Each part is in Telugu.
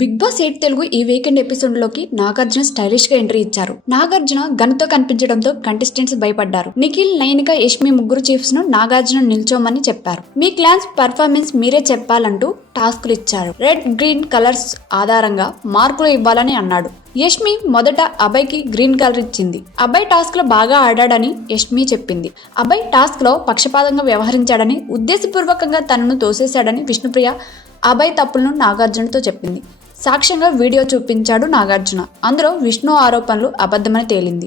బిగ్ బాస్ 8 తెలుగు ఈ వీకెండ్ ఎపిసోడ్ లోకి నాగార్జున స్టైలిష్ గా ఎంట్రీ ఇచ్చారు. నాగార్జున గన్ తో కనిపించడంతో కంటెస్టెంట్స్ భయపడ్డారు. నిఖిల్, నైనిక, యష్మి ముగ్గురు చీఫ్స్ ను నాగార్జున నిల్చోమని చెప్పారు. మీ క్లాన్స్ పర్ఫార్మెన్స్ మీరే చెప్పాలంటూ టాస్క్లు ఇచ్చారు. రెడ్, గ్రీన్ కలర్స్ ఆధారంగా మార్కులు ఇవ్వాలని అన్నాడు. యష్మి మొదట అభయ్కి గ్రీన్ కలర్ ఇచ్చింది. అభయ్ టాస్క్ లో బాగా ఆడాడని యష్మి చెప్పింది. అభయ్ టాస్క్ లో పక్షపాతంగా వ్యవహరించాడని, ఉద్దేశపూర్వకంగా తనను తోసేశాడని విష్ణుప్రియ అభయ్ తప్పులను నాగార్జునతో చెప్పింది. సాక్ష్యంగా వీడియో చూపించాడు నాగార్జున. అందులో విష్ణు ఆరోపణలు అబద్ధమని తేలింది.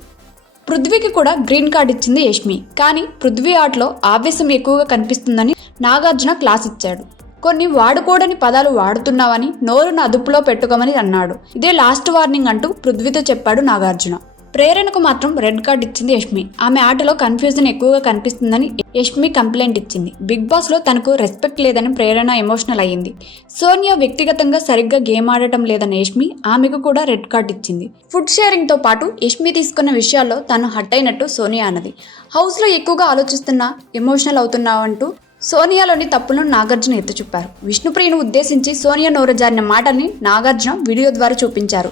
పృథ్వీకి కూడా గ్రీన్ కార్డ్ ఇచ్చింది యష్మి. కానీ పృథ్వీ ఆటలో ఆవేశం ఎక్కువగా కనిపిస్తుందని నాగార్జున క్లాస్ ఇచ్చాడు. కొన్ని వాడుకోడని పదాలు వాడుతున్నావని, నోరును అదుపులో పెట్టుకోమని అన్నాడు. ఇదే లాస్ట్ వార్నింగ్ అంటూ పృథ్వీతో చెప్పాడు నాగార్జున. ప్రేరణకు మాత్రం రెడ్ కార్డ్ ఇచ్చింది యష్మి. ఆమె ఆటలో కన్ఫ్యూజన్ ఎక్కువగా కనిపిస్తుందని యష్మి కంప్లైంట్ ఇచ్చింది. బిగ్ బాస్ లో తనకు రెస్పెక్ట్ లేదని ప్రేరణ ఎమోషనల్ అయ్యింది. సోనియా వ్యక్తిగతంగా సరిగ్గా గేమ్ ఆడటం లేదన్న యష్మి ఆమెకు కూడా రెడ్ కార్డ్ ఇచ్చింది. ఫుడ్ షేరింగ్ తో పాటు యష్మి తీసుకున్న విషయాల్లో తాను హట్ అయినట్టు సోనియా అన్నది. హౌస్ లో ఎక్కువగా ఆలోచిస్తున్నా, ఎమోషనల్ అవుతున్నావంటూ సోనియాలోని తప్పులను నాగార్జున ఎత్తి చూపారు. విష్ణుప్రియను ఉద్దేశించి సోనియా నోరు జారిన మాటల్ని నాగార్జున వీడియో ద్వారా చూపించారు.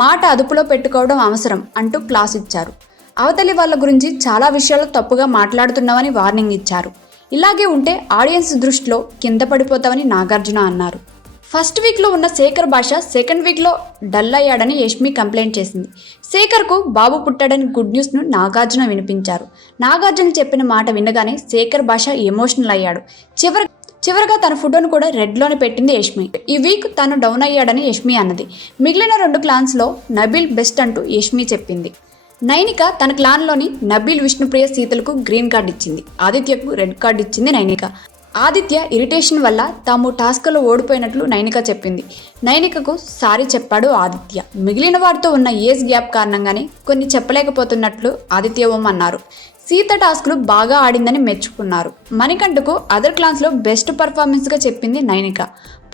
మాట అదుపులో పెట్టుకోవడం అవసరం అంటూ క్లాస్ ఇచ్చారు. అవతలి వాళ్ళ గురించి చాలా విషయాల్లో తప్పుగా మాట్లాడుతున్నావని వార్నింగ్ ఇచ్చారు. ఇలాగే ఉంటే ఆడియన్స్ దృష్టిలో కింద పడిపోతామని నాగార్జున అన్నారు. ఫస్ట్ వీక్లో ఉన్న శేఖర్ భాష సెకండ్ వీక్లో డల్ అయ్యాడని యష్మి కంప్లైంట్ చేసింది. శేఖర్కు బాబు పుట్టాడని గుడ్ న్యూస్ను నాగార్జున వినిపించారు. నాగార్జున చెప్పిన మాట వినగానే శేఖర్ భాష ఎమోషనల్ అయ్యాడు. చివరగా తన ఫోటోను కూడా రెడ్లోనే పెట్టింది యష్మి. ఈ వీక్ తను డౌన్ అయ్యాడని యష్మి అన్నది. మిగిలిన 2 క్లాన్స్లో నబీల్ బెస్ట్ అంటూ యష్మి చెప్పింది. నైనిక తన క్లాన్లోని నబీల్, విష్ణుప్రియ, సీతలకు గ్రీన్ కార్డ్ ఇచ్చింది. ఆదిత్యకు రెడ్ కార్డ్ ఇచ్చింది నైనిక. ఆదిత్య ఇరిటేషన్ వల్ల తాము టాస్క్లో ఓడిపోయినట్లు నైనిక చెప్పింది. నైనికకు సారీ చెప్పాడు ఆదిత్య. మిగిలిన వారితో ఉన్న ఏజ్ గ్యాప్ కారణంగానే కొన్ని చెప్పలేకపోతున్నట్లు ఆదిత్య ఓం అన్నారు. సీత టాస్క్లు బాగా ఆడిందని మెచ్చుకున్నారు. మణికంఠకు అదర్ క్లాన్స్లో బెస్ట్ పర్ఫార్మెన్స్గా చెప్పింది నైనిక.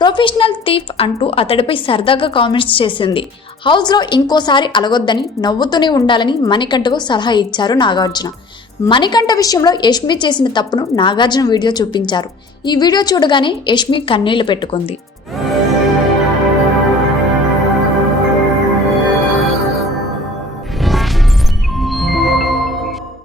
ప్రొఫెషనల్ థీఫ్ అంటూ అతడిపై సరదాగా కామెంట్స్ చేసింది. హౌస్లో ఇంకోసారి అలగొద్దని, నవ్వుతూనే ఉండాలని మణికంఠకు సలహా ఇచ్చారు నాగార్జున. మణికంఠ విషయంలో యష్మి చేసిన తప్పును నాగార్జున వీడియో చూపించారు. ఈ వీడియో చూడగానే యష్మి కన్నీళ్లు పెట్టుకుంది.